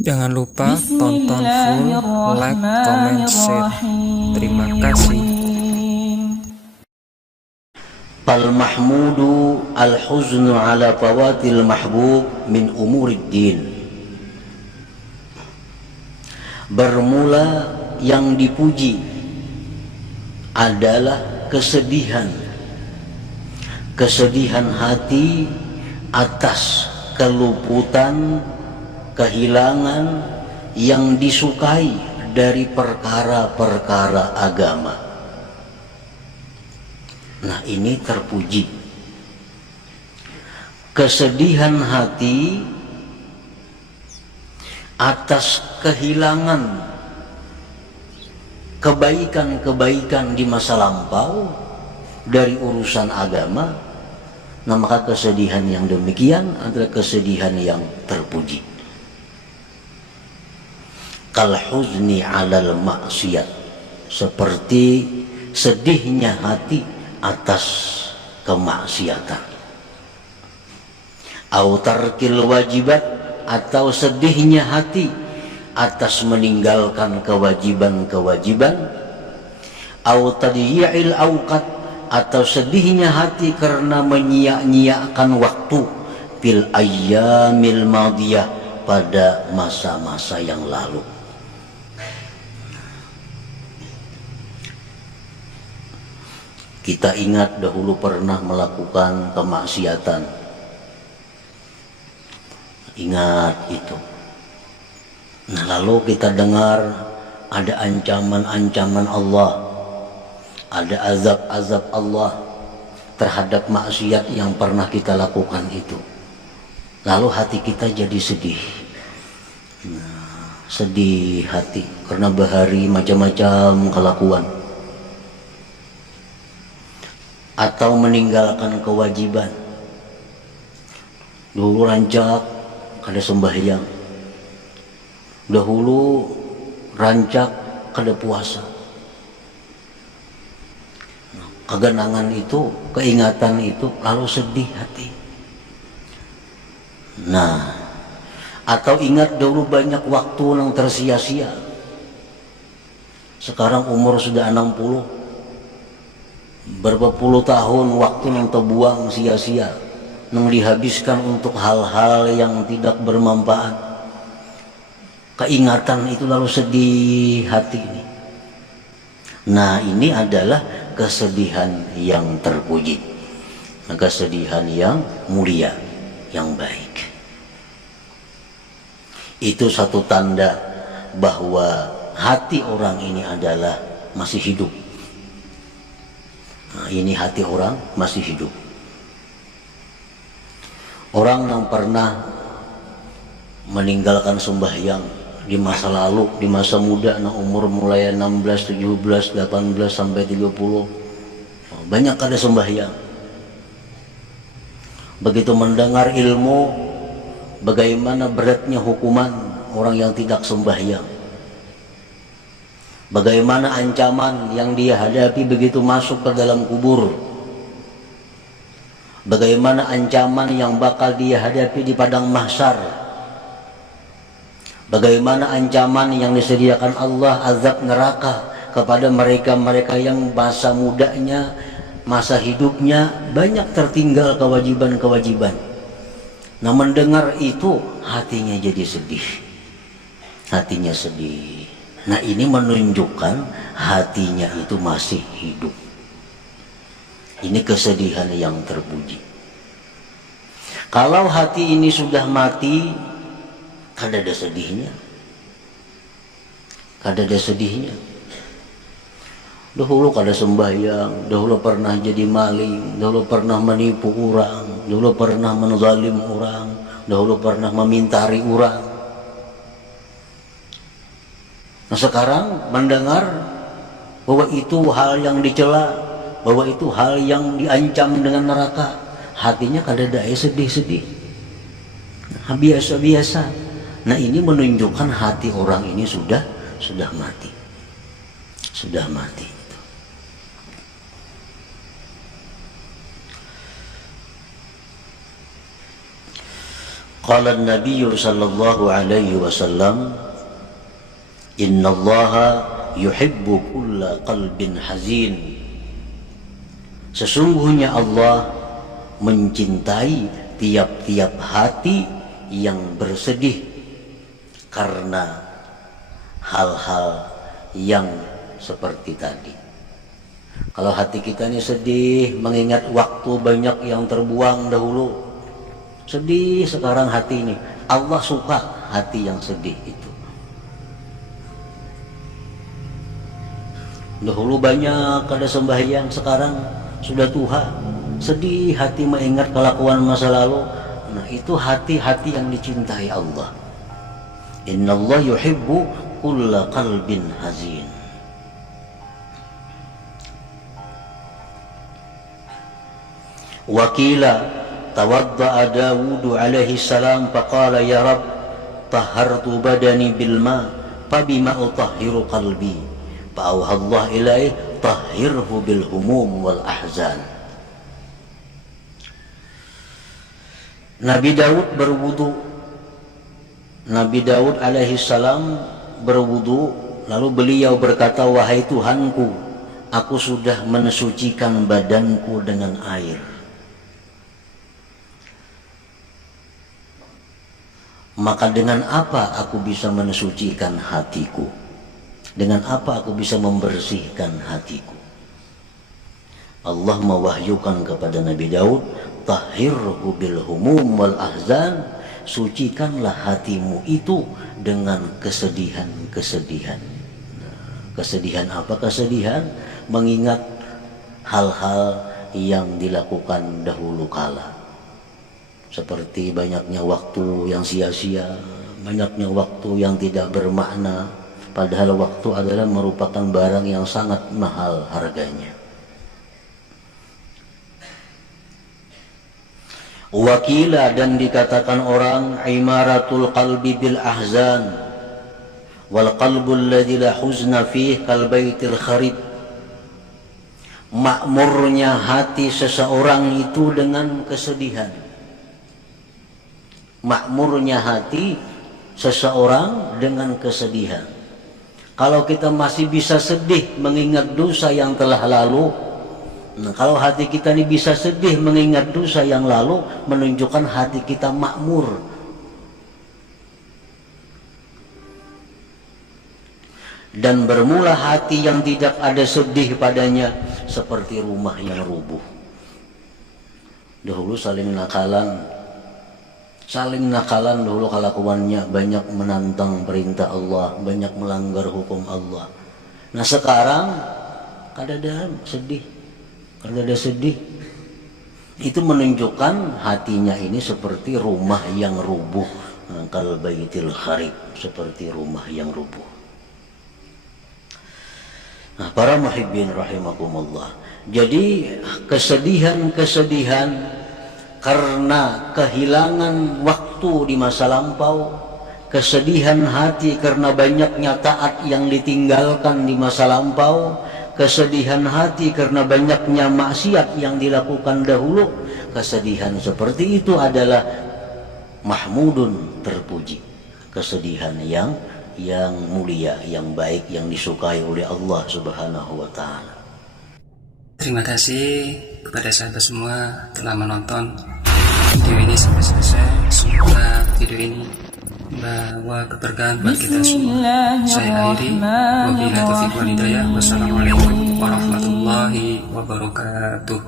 Jangan lupa tonton full, like, comment, share. Terima kasih. Fal mahmudu al huznu ala fawatil mahbub min umuriddin. Bermula yang dipuji adalah kesedihan hati atas keluputan, kehilangan yang disukai dari perkara-perkara agama. Nah, ini terpuji. Kesedihan hati atas kehilangan kebaikan-kebaikan di masa lampau dari urusan agama. Nah, maka kesedihan yang demikian adalah kesedihan yang terpuji. Kal huzni alal maksiat, seperti sedihnya hati atas kemaksiatan. Au tarkil wajibat, atau sedihnya hati atas meninggalkan kewajiban-kewajiban. Au tadyi'il awqat, atau sedihnya hati karena menyia-nyiakan waktu fil ayyamil madiyah, pada masa-masa yang lalu. Kita ingat dahulu pernah melakukan kemaksiatan. Ingat itu. Nah, lalu kita dengar ada ancaman-ancaman Allah, ada azab-azab Allah terhadap maksiat yang pernah kita lakukan itu. Lalu hati kita jadi sedih. Nah, sedih hati karena bahari macam-macam kelakuan, atau meninggalkan kewajiban. Dulu rancak kada sembahyang, dahulu rancak kada puasa. Kegenangan itu, keingatan itu, lalu sedih hati. Nah, atau ingat dahulu banyak waktu yang tersia-sia. Sekarang umur sudah 60, berapa puluh tahun waktu yang terbuang sia-sia, yang dihabiskan untuk hal-hal yang tidak bermanfaat. Keingatan itu lalu sedih hati ini. Nah, ini adalah kesedihan yang terpuji, kesedihan yang mulia, yang baik. Itu satu tanda bahwa hati orang ini adalah masih hidup. Nah, ini hati orang masih hidup. Orang yang pernah meninggalkan sembahyang di masa lalu, di masa muda, nah umur mulai 16, 17, 18 sampai 30, banyak kada sembahyang. Begitu mendengar ilmu bagaimana beratnya hukuman orang yang tidak sembahyang, bagaimana ancaman yang dia hadapi begitu masuk ke dalam kubur, bagaimana ancaman yang bakal dia hadapi di padang mahsyar, bagaimana ancaman yang disediakan Allah azab neraka kepada mereka-mereka yang masa mudanya, masa hidupnya banyak tertinggal kewajiban-kewajiban. Nah, mendengar itu hatinya jadi sedih, hatinya sedih. Nah, ini menunjukkan hatinya itu masih hidup. Ini kesedihan yang terpuji. Kalau hati ini sudah mati, kada ada sedihnya, kada ada sedihnya. Dahulu kada sembahyang, dahulu pernah jadi maling, dahulu pernah menipu orang, dahulu pernah menzalim orang, dahulu pernah memintari orang. Nah, sekarang mendengar bahwa itu hal yang dicela, bahwa itu hal yang diancam dengan neraka, hatinya kada ada sedih-sedih, nah, biasa-biasa. Nah, ini menunjukkan hati orang ini sudah mati, sudah mati. Qala an-nabiy sallallahu alaihi wasallam, innallaha yuhibbu kulla qalbin hazin. Sesungguhnya Allah mencintai tiap-tiap hati yang bersedih karena hal-hal yang seperti tadi. Kalau hati kita ini sedih mengingat waktu banyak yang terbuang dahulu, sedih sekarang hati ini, Allah suka hati yang sedih itu. Dahulu banyak ada sembahyang, sekarang sudah tua, sedih hati mengingat kelakuan masa lalu. Nah, itu hati-hati yang dicintai Allah. Innallaha yuhibbu kulla qalbin hazin. Wakila tawadda'a Dawud alaihi salam faqala ya Rabb tahhartu badani bil ma fabima utahhiru qalbi fa'auha Allah ilaihi tahhirhu bil humum wal ahzan. Nabi Daud berwudu. Nabi Daud alaihi salam berwudu, lalu beliau berkata, wahai Tuhanku, aku sudah mensucikan badanku dengan air, maka dengan apa aku bisa mensucikan hatiku? Dengan apa aku bisa membersihkan hatiku? Allah mewahyukan kepada Nabi Daud, tahhirhu bil humum wal ahzan, sucikanlah hatimu itu dengan kesedihan-kesedihan. Kesedihan apa? Kesedihan mengingat hal-hal yang dilakukan dahulu kala, seperti banyaknya waktu yang sia-sia, banyaknya waktu yang tidak bermakna, padahal waktu adalah merupakan barang yang sangat mahal harganya. Wakila, dan dikatakan orang, imaratul qalbi bil ahzan wal qalbu alladhi la huzna fih kal baitil kharib. Makmurnya hati seseorang itu dengan kesedihan. Makmurnya hati seseorang dengan kesedihan. Kalau kita masih bisa sedih mengingat dosa yang telah lalu, nah, kalau hati kita ini bisa sedih mengingat dosa yang lalu, menunjukkan hati kita makmur. Dan bermula hati yang tidak ada sedih padanya seperti rumah yang rubuh. Dahulu saling nakalan dahulu kelakuannya, banyak menantang perintah Allah, banyak melanggar hukum Allah. Nah sekarang kadang sedih, itu menunjukkan hatinya ini seperti rumah yang rubuh, kal baitil kharib, seperti rumah yang rubuh. Nah, para muhibbin rahimakumullah, jadi kesedihan karena kehilangan waktu di masa lampau, kesedihan hati karena banyaknya taat yang ditinggalkan di masa lampau, kesedihan hati karena banyaknya maksiat yang dilakukan dahulu, kesedihan seperti itu adalah mahmudun, terpuji, kesedihan yang mulia, yang baik, yang disukai oleh Allah Subhanahu wa taala. Terima kasih kepada sahabat semua telah menonton video ini sampai selesai. Semoga video ini membawa keberkahan buat kita semua. Saya akhiri, wabillahi taufiq wal hidayah. Wassalamualaikum warahmatullahi wabarakatuh.